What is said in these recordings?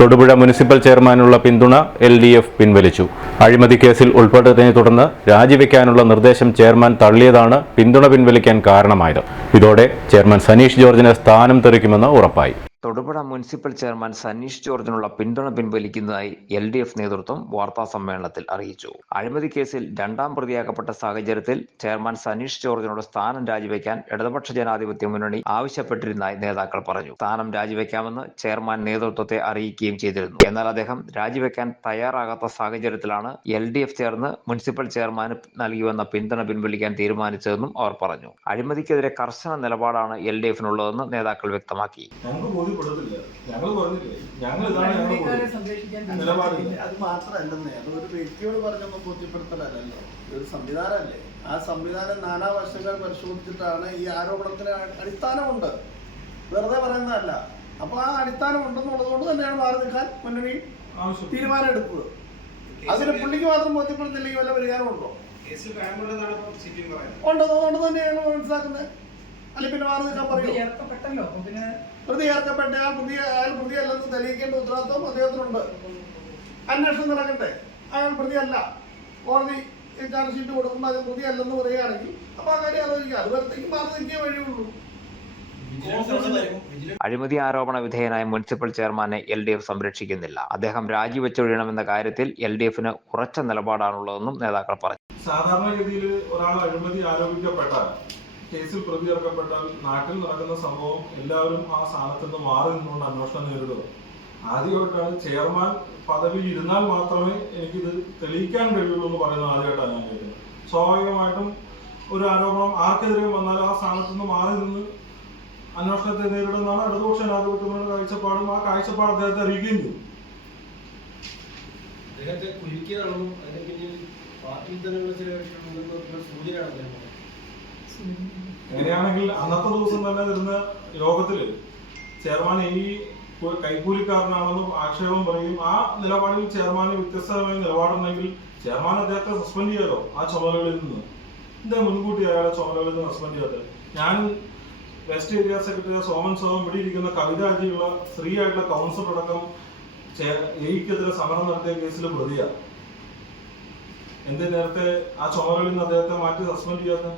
Thodupuzha municipal ചെയർമാനുള്ള പിന്തുണ L D F പിൻവലിച്ചു. അഴിമതി കേസിൽ ഉൾപ്പെട്ടതിനെ തുടർന്ന് രാജിവെക്കാനുള്ള നിർദ്ദേശം ചെയർമാൻ തള്ളിയതാണ് പിന്തുണ പിൻവലിക്കാൻ കാരണമായത്. ഇതോടെ ചെയർമാൻ സനീഷ് ജോർജിന് സ്ഥാനം തെറിക്കുമെന്ന് ഉറപ്പായി. തൊടുപുഴ മുനിസിപ്പൽ ചെയർമാൻ സനീഷ് ജോർജിനുള്ള പിന്തുണ പിൻവലിക്കുന്നതായി എൽ ഡി എഫ് നേതൃത്വം വാർത്താ സമ്മേളനത്തിൽ അറിയിച്ചു. അഴിമതി കേസിൽ രണ്ടാം പ്രതിയാക്കപ്പെട്ട സാഹചര്യത്തിൽ ചെയർമാൻ സനീഷ് ജോർജിനോട് സ്ഥാനം രാജിവെക്കാൻ ഇടതുപക്ഷ ജനാധിപത്യ മുന്നണി ആവശ്യപ്പെട്ടിരുന്നതായി നേതാക്കൾ പറഞ്ഞു. സ്ഥാനം രാജിവെക്കാമെന്ന് ചെയർമാൻ നേതൃത്വത്തെ അറിയിക്കുകയും ചെയ്തിരുന്നു. എന്നാൽ അദ്ദേഹം രാജിവെക്കാൻ തയ്യാറാകാത്ത സാഹചര്യത്തിലാണ് എൽ ഡി എഫ് ചേർന്ന് മുനിസിപ്പൽ ചെയർമാന് നൽകി വന്ന പിന്തുണ പിൻവലിക്കാൻ തീരുമാനിച്ചതെന്നും അവർ പറഞ്ഞു. അഴിമതിക്കെതിരെ കർശന നിലപാടാണ് എൽ ഡി എഫിനുള്ളതെന്ന് നേതാക്കൾ വ്യക്തമാക്കി. ബോധ്യപ്പെടത്തില്ല. ഞങ്ങൾ പറഞ്ഞില്ലേ? ഞങ്ങൾ ഇതാണ് ഞങ്ങൾ നിലപാടില്ല. അത് മാത്രമല്ലെന്നേ. അത് ഒരു വ്യക്തിയോട് പറഞ്ഞൊന്നും ബോധ്യപ്പെടുത്തലല്ലോ ഒരു സംവിധാനമല്ലേ? ആ സംവിധാനം നാനാ വർഷങ്ങൾ പരിശോധിച്ചിട്ടാണ് ഈ ആരോപണത്തിന് അടിസ്ഥാനമുണ്ട്. വെറുതെ പറയുന്നതല്ല. അപ്പൊ ആ അടിസ്ഥാനം ഉണ്ടെന്നുള്ളത് കൊണ്ട് തന്നെയാണ് മാറി നിൽക്കാൻ മുന്നണി തീരുമാനം എടുത്തത് അതിന് പുള്ളിക്ക് മാത്രം ബോധ്യപ്പെടുന്നില്ലെങ്കിൽ വല്ല പരിഹാരമുണ്ടോ? ഉണ്ട്? അതുകൊണ്ട് തന്നെയാണ് മനസ്സിലാക്കുന്നത്. അല്ലെങ്കിൽ പിന്നെ മാറി നിൽക്കാൻ പറയും. പ്രതി ചേർക്കപ്പെട്ട ആ പ്രതി അയാൾ പ്രതിയല്ലെന്ന് തെളിയിക്കേണ്ട ഉത്തരവാദിത്വം അദ്ദേഹത്തിനുണ്ട്. അന്വേഷണം നടക്കട്ടെ. അയാൾ പ്രതിയല്ല. കോടതി ചാർജ് ഷീറ്റ് കൊടുക്കുമ്പോൾ അത് പ്രതിയല്ലെന്ന് പറയുകയാണെങ്കിൽ അപ്പൊ ആ കാര്യം ആലോചിക്കുക അത് വരത്തേക്ക് മാറി നിൽക്കേ വഴിയുള്ളൂ. അഴിമതി ആരോപണ വിധേയനായ മുനിസിപ്പൽ ചെയർമാനെ എൽ ഡി എഫ് സംരക്ഷിക്കുന്നില്ല. അദ്ദേഹം രാജിവെച്ചൊഴിയണമെന്ന കാര്യത്തിൽ എൽ ഡി എഫിന് ഉറച്ച നിലപാടാണുള്ളതെന്നും നേതാക്കൾ പറഞ്ഞു. സാധാരണഗതിയിൽ ഒരാൾ അഴിമതി ആരോപിക്കപ്പെട്ടാൽ കേസിൽ പ്രതി ചേർക്കപ്പെട്ടാൽ നാട്ടിൽ നടക്കുന്ന സംഭവം എല്ലാവരും ആ സ്ഥാനത്ത് നിന്ന് മാറി നിന്നുകൊണ്ട് അന്വേഷണം നേരിടുക ആദ്യമായിട്ടാണ് ചെയർമാൻ പദവിയിൽ ഇരുന്നാൽ മാത്രമേ എനിക്കിത് തെളിയിക്കാൻ കഴിയുള്ളൂ എന്ന് പറയുന്നത് ആദ്യമായിട്ടാണ് ഞാൻ കേൾക്കുന്നത് സ്വാഭാവികമായിട്ടും ഒരു ആരോപണം ആർക്കെതിരെ വന്നാൽ ആ സ്ഥാനത്ത് നിന്ന് മാറി നിന്ന് അന്വേഷണത്തെ നേരിടുന്നതാണ് ഇടതുപക്ഷ ജനാധിപത്യങ്ങളുടെ കാഴ്ചപ്പാടും ആ കാഴ്ചപ്പാട് അദ്ദേഹത്തെ അറിയിക്കുകയും ചെയ്തു. അദ്ദേഹത്തെ കുലുക്കിയതാണെന്നും അതിന് പിന്നിൽ പാർട്ടിയിൽ തന്നെയുള്ള ചില സൂചനയാണ് അദ്ദേഹം. അങ്ങനെയാണെങ്കിൽ അന്നത്തെ ദിവസം തന്നെ ഇരുന്ന യോഗത്തിൽ ചെയർമാൻ ഈ കൈക്കൂലിക്കാരനാണെന്നും ആക്ഷേപം പറയും. ആ നിലപാടിൽ ചെയർമാന് വ്യത്യസ്തമായ നിലപാടുണ്ടെങ്കിൽ ചെയർമാൻ അദ്ദേഹത്തെ സസ്പെൻഡ് ചെയ്തോ? ആ ചുമതലകളിൽ നിന്ന്. എന്താ മുൻകൂട്ടി അയാളെ ചുമതലകളിൽ നിന്ന് സസ്പെൻഡ് ചെയ്തത് ഞാൻ west area secretary Soman Soman ഇവിടെ ഇരിക്കുന്ന കവിതാജിയുള്ള സ്ത്രീ ആയിട്ടുള്ള കൗൺസിൽ അടക്കം എയ്ക്കെതിരെ സമരം നടത്തിയ കേസിൽ പ്രതിയാണ്. എന്ത് നേരത്തെ ആ ചുമതലകളിൽ നിന്ന് അദ്ദേഹത്തെ മാറ്റി സസ്പെൻഡ് ചെയ്യാത്ത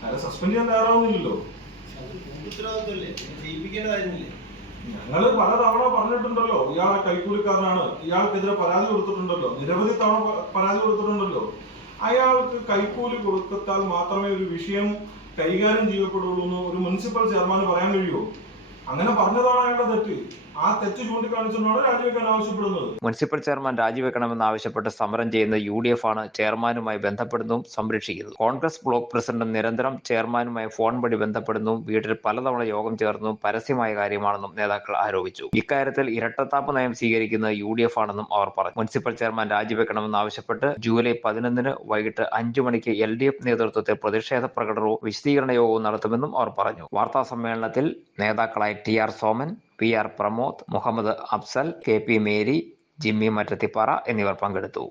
അയാളെ സസ്പെൻഡ് ചെയ്യാൻ തയ്യാറാവുന്നില്ലല്ലോ. ഞങ്ങൾ പല തവണ പറഞ്ഞിട്ടുണ്ടല്ലോ ഇയാളെ കൈക്കൂലിക്കാരനാണ്. ഇയാൾക്കെതിരെ പരാതി കൊടുത്തിട്ടുണ്ടല്ലോ. നിരവധി തവണ പരാതി കൊടുത്തിട്ടുണ്ടല്ലോ. അയാൾക്ക് കൈക്കൂലി കൊടുത്താൽ മാത്രമേ ഒരു വിഷയം കൈകാര്യം ചെയ്യപ്പെടുള്ളൂ എന്ന് ഒരു മുനിസിപ്പൽ ചെയർമാന് പറയാൻ കഴിയുമോ? അങ്ങനെ പറഞ്ഞതാണ് തെറ്റ്. ആ തെറ്റ് ചൂണ്ടിക്കാണിച്ചുകൊണ്ടാണ് രാജിവെക്കാൻ ആവശ്യപ്പെടുന്നത്. മുനിസിപ്പൽ ചെയർമാൻ രാജിവെക്കണമെന്ന് ആവശ്യപ്പെട്ട് സമരം ചെയ്യുന്ന യു ഡി എഫ് ആണ് ചെയർമാനുമായി ബന്ധപ്പെടുന്നതും സംരക്ഷിക്കുന്നത്. കോൺഗ്രസ് ബ്ലോക്ക് പ്രസിഡന്റ് നിരന്തരം ചെയർമാനുമായി ഫോൺ വഴി ബന്ധപ്പെടുന്നതും വീട്ടിൽ പലതവണ യോഗം ചേർന്നതും പരസ്യമായ കാര്യമാണെന്നും നേതാക്കൾ ആരോപിച്ചു. ഇക്കാര്യത്തിൽ ഇരട്ടത്താപ്പ് നയം സ്വീകരിക്കുന്നത് യു ഡി എഫ് ആണെന്നും അവർ പറഞ്ഞു. മുനിസിപ്പൽ ചെയർമാൻ രാജിവെക്കണമെന്ന് ആവശ്യപ്പെട്ട് ജൂലൈ പതിനൊന്നിന് വൈകിട്ട് അഞ്ചു മണിക്ക് എൽ ഡി എഫ് നേതൃത്വത്തിൽ പ്രതിഷേധ പ്രകടനവും വിശദീകരണ യോഗവും നടത്തുമെന്നും അവർ പറഞ്ഞു. വാർത്താ സമ്മേളനത്തിൽ നേതാക്കളായ T R Soman P R Pramod Muhammad Afsal K P Mary Jimmy Mattathippara എന്നിവർ പങ്കെടുത്തു.